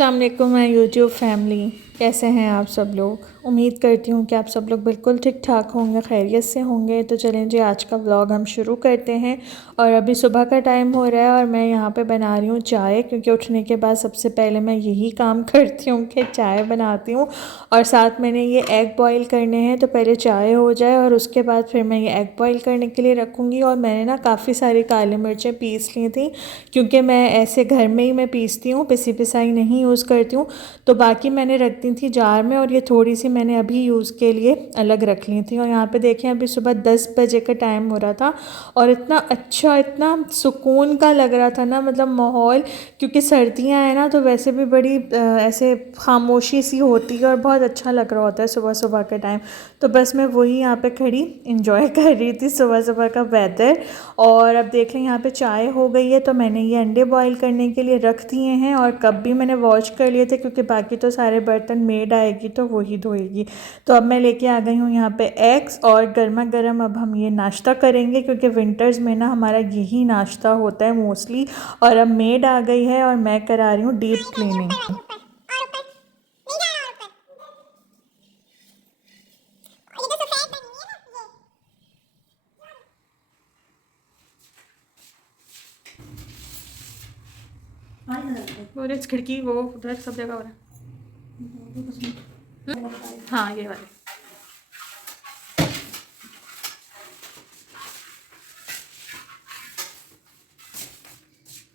अस्सलाम वालेकुम my YouTube family, कैसे हैं आप सब लोग। उम्मीद करती हूँ कि आप सब लोग बिल्कुल ठीक ठाक होंगे, खैरियत से होंगे। तो चलें जी, आज का व्लॉग हम शुरू करते हैं। और अभी सुबह का टाइम हो रहा है और मैं यहाँ पे बना रही हूँ चाय, क्योंकि उठने के बाद सबसे पहले मैं यही काम करती हूँ कि चाय बनाती हूँ। और साथ मैंने ये एग बॉईल करने हैं, तो पहले चाय हो जाए और उसके बाद फिर मैं ये एग बॉईल करने के लिए रखूँगी। और मैंने ना काफ़ी सारी काली मिर्चें पीस ली थी, क्योंकि मैं ऐसे घर में ही मैं पीसती हूँ, पिसी पिसाई नहीं यूज़ करती हूँ। तो बाकी मैंने रख दी थी जार में, और ये थोड़ी सी मैंने अभी यूज़ के लिए अलग रख ली थी। और यहाँ पे देखें, अभी सुबह 10 बजे का टाइम हो रहा था और इतना अच्छा, इतना सुकून का लग रहा था ना, मतलब माहौल। क्योंकि सर्दियाँ हैं ना, तो वैसे भी बड़ी ऐसे खामोशी सी होती है और बहुत अच्छा लग रहा होता है सुबह सुबह के टाइम। तो बस मैं वही यहाँ पे खड़ी इंजॉय कर रही थी सुबह सुबह का वेदर। और अब देख लें, यहाँ पे चाय हो गई है, तो मैंने ये अंडे बॉईल करने के लिए रख दिए हैं। और कप भी मैंने वॉश कर लिए थे, क्योंकि बाकी तो सारे बर्तन मेड आएगी तो वही धोएगी। तो अब मैं लेके आ गई हूँ यहाँ पे एग्स, और गर्मा गर्म अब हम ये नाश्ता करेंगे, क्योंकि विंटर्स में ना हमारा यही नाश्ता होता है मोस्टली। और अब मेड आ गई है और मैं करा रही हूँ डीप क्लीनिंग। वो खिड़की वो उधर सब जगह हो रहा है। हाँ, ये वाले।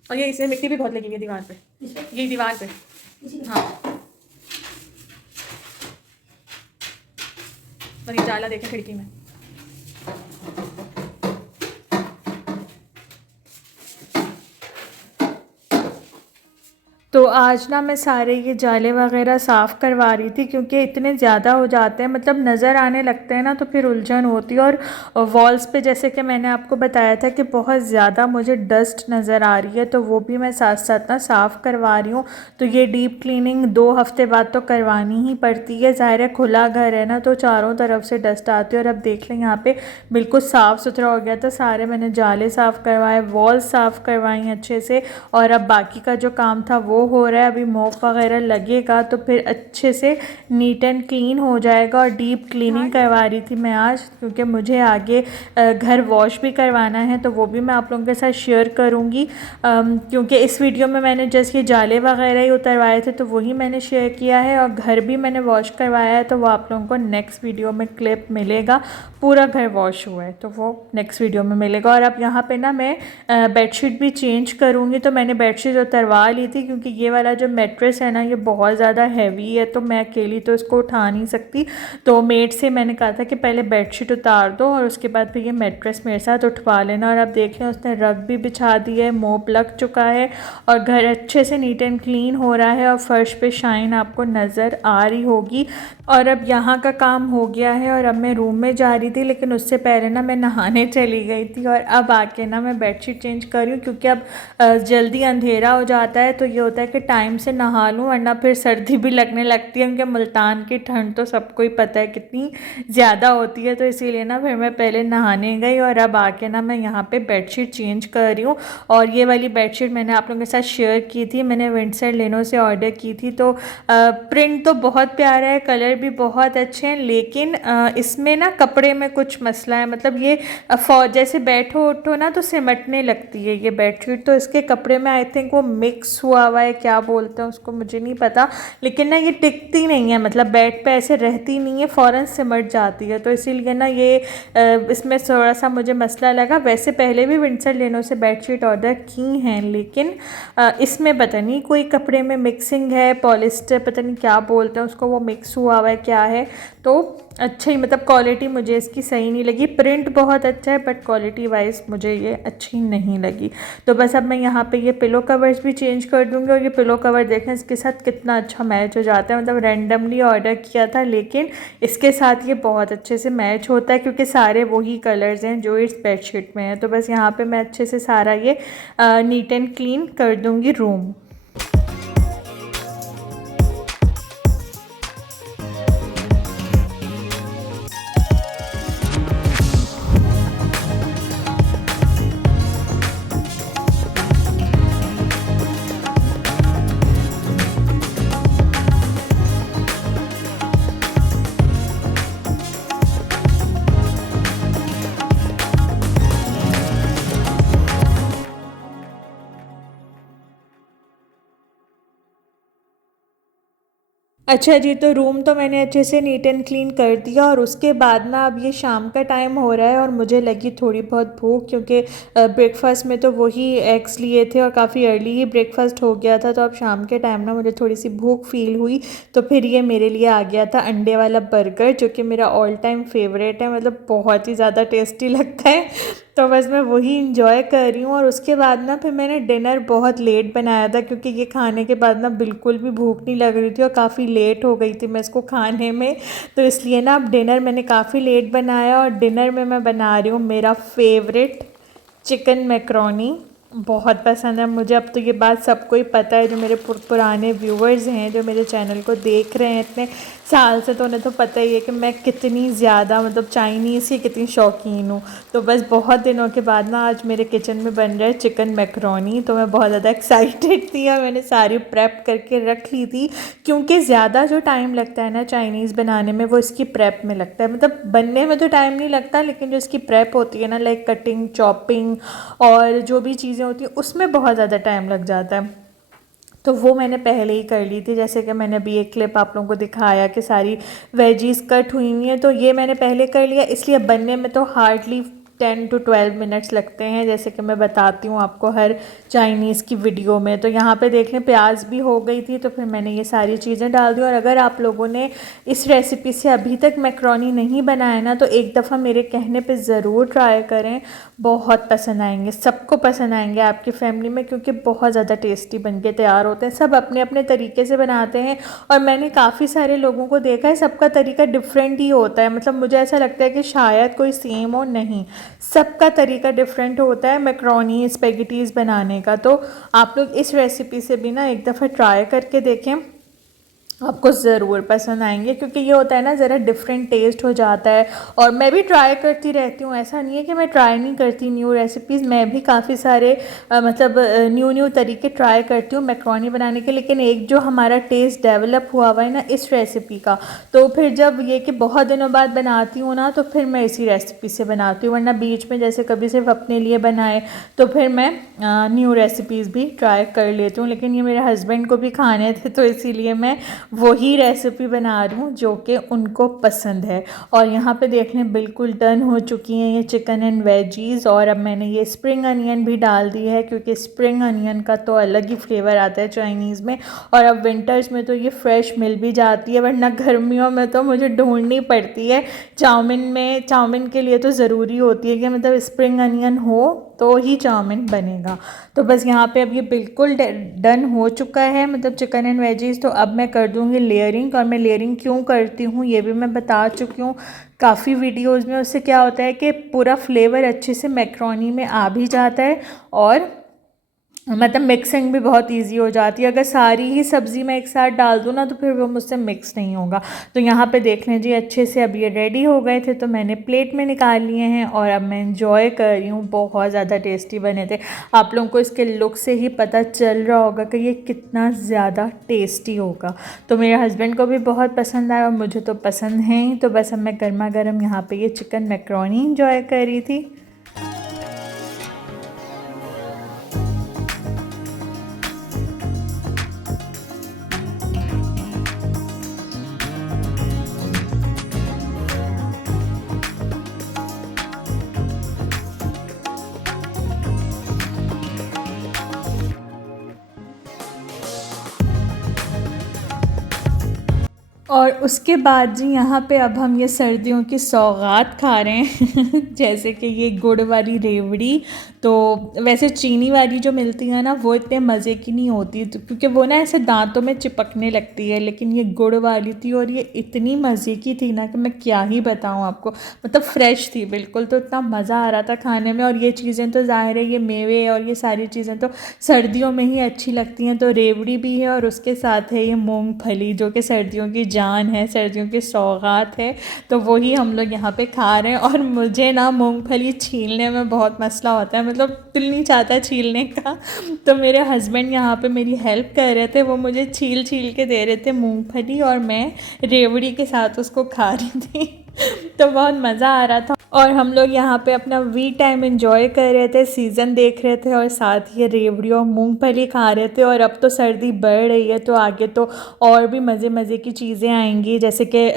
और ये इसमें मिट्टी भी बहुत लगी हुई है दीवार पे, ये दीवार पे। हाँ, और ये जाला देखें खिड़की में। तो आज ना मैं सारे ये जाले वगैरह साफ़ करवा रही थी, क्योंकि इतने ज़्यादा हो जाते हैं, मतलब नज़र आने लगते हैं ना, तो फिर उलझन होती है। और वॉल्स पे जैसे कि मैंने आपको बताया था कि बहुत ज़्यादा मुझे डस्ट नज़र आ रही है, तो वो भी मैं साथ साथ ना साफ़ करवा रही हूँ। तो ये डीप क्लीनिंग 2 हफ्ते बाद तो करवानी ही पड़ती है, ज़ाहिर है खुला घर है ना, तो चारों तरफ से डस्ट आती है। और अब देख लें, यहाँ पर बिल्कुल साफ़ सुथरा हो गया था, सारे मैंने जाले साफ़ करवाए, वॉल्स साफ़ करवाई अच्छे से। और अब बाकी का जो काम था वो हो रहा है, अभी मॉप वगैरह लगेगा तो फिर अच्छे से नीट एंड क्लीन हो जाएगा। और डीप क्लीनिंग करवा रही थी मैं आज, क्योंकि मुझे आगे घर वॉश भी करवाना है, तो वो भी मैं आप लोगों के साथ शेयर करूँगी। क्योंकि इस वीडियो में मैंने जैसे ये जाले वगैरह ही उतरवाए थे, तो वही मैंने शेयर किया है। और घर भी मैंने वॉश करवाया है, तो वो आप लोगों को नेक्स्ट वीडियो में क्लिप मिलेगा। पूरा घर वॉश हुआ है तो वो नेक्स्ट वीडियो में मिलेगा। और अब यहाँ पे ना मैं बेडशीट भी चेंज करूँगी, तो मैंने बेडशीट उतरवा ली थी, क्योंकि ये वाला जो मैट्रेस है ना, ये बहुत ज़्यादा हैवी है, तो मैं अकेली तो इसको उठा नहीं सकती। तो मेड से मैंने कहा था कि पहले बेडशीट उतार दो और उसके बाद फिर ये मैट्रेस मेरे साथ उठवा लेना। और अब देख लें, उसने रग भी बिछा दी है, मोप लग चुका है और घर अच्छे से नीट एंड क्लीन हो रहा है। और फर्श पे शाइन आपको नज़र आ रही होगी। और अब यहाँ का काम हो गया है और अब मैं रूम में जा रही थी, लेकिन उससे पहले ना मैं नहाने चली गई थी। और अब आके ना मैं बेडशीट चेंज कर रही हूँ, क्योंकि अब जल्दी अंधेरा हो जाता है, तो ये होता है कि टाइम से नहा लूँ, वरना फिर सर्दी भी लगने लगती है, क्योंकि मुल्तान की ठंड तो सबको ही पता है कितनी ज़्यादा होती है। तो इसीलिए ना फिर मैं पहले नहाने गई और अब आके ना मैं यहाँ पे बेडशीट चेंज कर रही हूँ। और ये वाली बेडशीट मैंने आप लोगों के साथ शेयर की थी, मैंने विंडसर लेनो से ऑर्डर की थी। तो प्रिंट तो बहुत प्यारा है, कलर भी बहुत अच्छे हैं, लेकिन इसमें ना कपड़े में कुछ मसला है। मतलब ये जैसे बैठो उठो ना तो सिमटने लगती है ये बेडशीट, तो इसके कपड़े में आई थिंक वो मिक्स हुआ है, क्या बोलते हैं उसको मुझे नहीं पता। लेकिन ना ये टिकती नहीं है, मतलब बेड पे ऐसे रहती नहीं है, फ़ौरन सिमट जाती है। तो इसीलिए ना ये इसमें थोड़ा सा मुझे मसला लगा। वैसे पहले भी विंडसर लेनो से बेडशीट ऑर्डर की हैं, लेकिन इसमें पता नहीं कोई कपड़े में मिक्सिंग है, पॉलिस्टर पता नहीं क्या बोलते हैं उसको, वो मिक्स हुआ है क्या है। तो अच्छा ही, मतलब क्वालिटी मुझे इसकी सही नहीं लगी। प्रिंट बहुत अच्छा है, बट क्वालिटी वाइज मुझे ये अच्छी नहीं लगी। तो बस अब मैं यहाँ पे ये पिलो कवर्स भी चेंज कर दूँगी। और ये पिलो कवर देखें इसके साथ कितना अच्छा मैच हो जाता है, मतलब रैंडमली ऑर्डर किया था, लेकिन इसके साथ ये बहुत अच्छे से मैच होता है, क्योंकि सारे वही कलर्स हैं जो इस बेडशीट में हैं। तो बस यहाँ पर मैं अच्छे से सारा ये नीट एंड क्लीन कर दूँगी रूम। अच्छा जी, तो रूम तो मैंने अच्छे से नीट एंड क्लीन कर दिया और उसके बाद ना अब ये शाम का टाइम हो रहा है और मुझे लगी थोड़ी बहुत भूख, क्योंकि ब्रेकफास्ट में तो वही एग्स लिए थे और काफ़ी अर्ली ही ब्रेकफास्ट हो गया था। तो अब शाम के टाइम ना मुझे थोड़ी सी भूख फील हुई, तो फिर ये मेरे लिए आ गया था अंडे वाला बर्गर, जो कि मेरा ऑल टाइम फेवरेट है, मतलब बहुत ही ज़्यादा टेस्टी लगता है। तो बस मैं वही इंजॉय कर रही हूँ। और उसके बाद ना फिर मैंने डिनर बहुत लेट बनाया था, क्योंकि ये खाने के बाद ना बिल्कुल भी भूख नहीं लग रही थी और काफ़ी लेट हो गई थी मैं इसको खाने में। तो इसलिए ना अब डिनर मैंने काफ़ी लेट बनाया और डिनर में मैं बना रही हूँ मेरा फेवरेट चिकन मैक्रोनी। बहुत पसंद है मुझे। अब तो ये बात सबको ही पता है, जो मेरे पुराने व्यूवर्स हैं, जो मेरे चैनल को देख रहे हैं इतने साल से, तो उन्हें तो पता ही है कि मैं कितनी ज़्यादा मतलब चाइनीज़ की कितनी शौकीन हूँ। तो बस बहुत दिनों के बाद ना आज मेरे किचन में बन रहा है चिकन मैक्रोनी, तो मैं बहुत ज़्यादा एक्साइटेड थी और मैंने सारी प्रेप करके रख ली थी, क्योंकि ज़्यादा जो टाइम लगता है ना चाइनीज़ बनाने में वो इसकी प्रेप में लगता है। मतलब बनने में तो टाइम नहीं लगता, लेकिन जो इसकी प्रेप होती है ना, लाइक कटिंग, चॉपिंग और जो भी चीज़ें होती हैं उसमें बहुत ज़्यादा टाइम लग जाता है। तो वो मैंने पहले ही कर ली थी। जैसे कि मैंने अभी एक क्लिप आप लोगों को दिखाया कि सारी वेजीज कट हुई हुई हैं, तो ये मैंने पहले कर लिया, इसलिए बनने में तो हार्डली 10 to 12 मिनट्स लगते हैं, जैसे कि मैं बताती हूँ आपको हर चाइनीज़ की वीडियो में। तो यहाँ पे देख लें प्याज भी हो गई थी, तो फिर मैंने ये सारी चीज़ें डाल दी। और अगर आप लोगों ने इस रेसिपी से अभी तक मैक्रोनी नहीं बनाया ना, तो एक दफ़ा मेरे कहने पे ज़रूर ट्राई करें, बहुत पसंद आएंगे, सबको पसंद आएंगे आपकी फैमिली में, क्योंकि बहुत ज़्यादा टेस्टी बन के तैयार होते हैं। सब अपने अपने तरीके से बनाते हैं और मैंने काफ़ी सारे लोगों को देखा है, सबका तरीका डिफरेंट ही होता है। मतलब मुझे ऐसा लगता है कि शायद कोई सेम हो, नहीं, सबका तरीका डिफरेंट होता है मैक्रोनी स्पेगेटीज़ बनाने का। तो आप लोग इस रेसिपी से भी ना एक दफ़ा ट्राई करके देखें, आपको ज़रूर पसंद आएंगे, क्योंकि ये होता है ना ज़रा डिफरेंट टेस्ट हो जाता है। और मैं भी ट्राई करती रहती हूँ, ऐसा नहीं है कि मैं ट्राई नहीं करती न्यू रेसिपीज़, मैं भी काफ़ी सारे मतलब न्यू न्यू तरीके ट्राई करती हूँ मैक्रोनी बनाने के। लेकिन एक जो हमारा टेस्ट डेवलप हुआ है ना इस रेसिपी का, तो फिर जब ये कि बहुत दिनों बाद बनाती हूँ ना, तो फिर मैं इसी रेसिपी से बनाती हूँ। वरना बीच में जैसे कभी सिर्फ अपने लिए बनाए, तो फिर मैं न्यू रेसिपीज़ भी ट्राई कर लेती हूँ। लेकिन ये मेरे हस्बैंड को भी खाने थे, तो इसीलिए मैं वही रेसिपी बना रही हूँ जो कि उनको पसंद है। और यहाँ पे देख लें बिल्कुल डन हो चुकी हैं ये चिकन एंड वेजीज़। और अब मैंने ये स्प्रिंग अनियन भी डाल दी है, क्योंकि स्प्रिंग अनियन का तो अलग ही फ्लेवर आता है चाइनीज़ में। और अब विंटर्स में तो ये फ्रेश मिल भी जाती है, वरना गर्मियों में तो मुझे ढूंढनी पड़ती है। चाउमीन के लिए तो ज़रूरी होती है कि मतलब स्प्रिंग अनियन हो तो ही चाउमीन बनेगा। तो बस यहाँ पे अब ये बिल्कुल डन हो चुका है, मतलब चिकन एंड वेजीज़। तो अब मैं कर दूँगी लेयरिंग। और मैं लेयरिंग क्यों करती हूँ ये भी मैं बता चुकी हूँ काफ़ी वीडियोज़ में। उससे क्या होता है कि पूरा फ्लेवर अच्छे से मैक्रोनी में आ भी जाता है और मतलब मिक्सिंग भी बहुत इजी हो जाती है। अगर सारी ही सब्ज़ी मैं एक साथ डाल दूँ ना, तो फिर वो मुझसे मिक्स नहीं होगा। तो यहाँ पे देख लें जी अच्छे से अब ये रेडी हो गए थे, तो मैंने प्लेट में निकाल लिए हैं और अब मैं इंजॉय कर रही हूँ। बहुत ज़्यादा टेस्टी बने थे। आप लोगों को इसके लुक से ही पता चल रहा होगा कि ये कितना ज़्यादा टेस्टी होगा। तो मेरे हस्बैंड को भी बहुत पसंद आया और मुझे तो पसंद है ही। तो बस अब मैं गर्मा गर्म यहाँ पर ये चिकन मैक्रोनी इंजॉय कर रही थी। और उसके बाद जी यहाँ पे अब हम ये सर्दियों की सौगात खा रहे हैं जैसे कि ये गुड़ वाली रेवड़ी। तो वैसे चीनी वाली जो मिलती है ना वो इतने मज़े की नहीं होती, तो क्योंकि वो ना ऐसे दांतों में चिपकने लगती है। लेकिन ये गुड़ वाली थी और ये इतनी मज़े की थी ना कि मैं क्या ही बताऊँ आपको। मतलब फ्रेश थी बिल्कुल, तो इतना मज़ा आ रहा था खाने में। और ये चीज़ें तो ज़ाहिर है ये मेवे और ये सारी चीज़ें तो सर्दियों में ही अच्छी लगती हैं। तो रेवड़ी भी है और उसके साथ है ये मूंगफली, जो कि सर्दियों की जान है, सर्दियों की सौगात है। तो वही हम लोग यहाँ पे खा रहे हैं। और मुझे ना मूंगफली छीलने में बहुत मसला होता है, मतलब दिल नहीं चाहता छीलने का। तो मेरे हस्बैंड यहाँ पे मेरी हेल्प कर रहे थे, वो मुझे छील छील के दे रहे थे मूंगफली और मैं रेवड़ी के साथ उसको खा रही थी तो बहुत मज़ा आ रहा था। और हम लोग यहाँ पे अपना वी टाइम एंजॉय कर रहे थे, सीज़न देख रहे थे और साथ ही रेवड़ी और मूंगफली खा रहे थे। और अब तो सर्दी बढ़ रही है तो आगे तो और भी मज़े मज़े की चीज़ें आएंगी, जैसे कि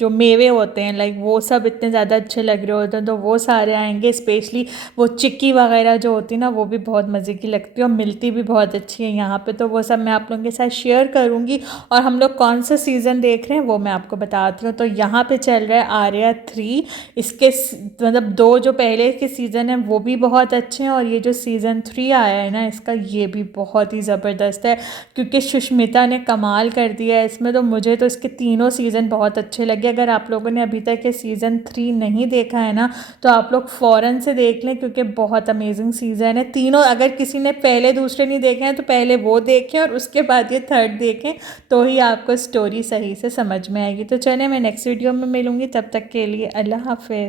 जो मेवे होते हैं लाइक वो सब इतने ज़्यादा अच्छे लग रहे होते हैं तो वो सारे आएंगे। स्पेशली वो चिक्की वगैरह जो होती है ना वो भी बहुत मज़े की लगती है और मिलती भी बहुत अच्छी है यहाँ पे, तो वो सब मैं आप लोगों के साथ शेयर करूँगी। और हम लोग कौन सा सीज़न देख रहे हैं वो मैं आपको बताती हूँ। तो यहाँ पे चल रहा है आर्या 3। इसके मतलब 2 जो पहले के सीज़न हैं वो भी बहुत अच्छे हैं और ये जो सीज़न 3 आया है ना इसका ये भी बहुत ही ज़बरदस्त है, क्योंकि सुष्मिता ने कमाल कर दिया है इसमें। तो मुझे तो इसके तीनों सीज़न बहुत अच्छे लगे। अगर आप लोगों ने अभी तक ये सीज़न 3 नहीं देखा है ना तो आप लोग फ़ौरन से देख लें, क्योंकि बहुत अमेजिंग सीज़न है तीनों। अगर किसी ने पहले दूसरे नहीं देखे हैं तो पहले वो देखें और उसके बाद ये थर्ड देखें, तो ही आपको स्टोरी सही से समझ में आएगी। तो चलें मैं नेक्स्ट वीडियो में मिलूँगी, तब तक के लिए अल्लाह हाफ़िज़।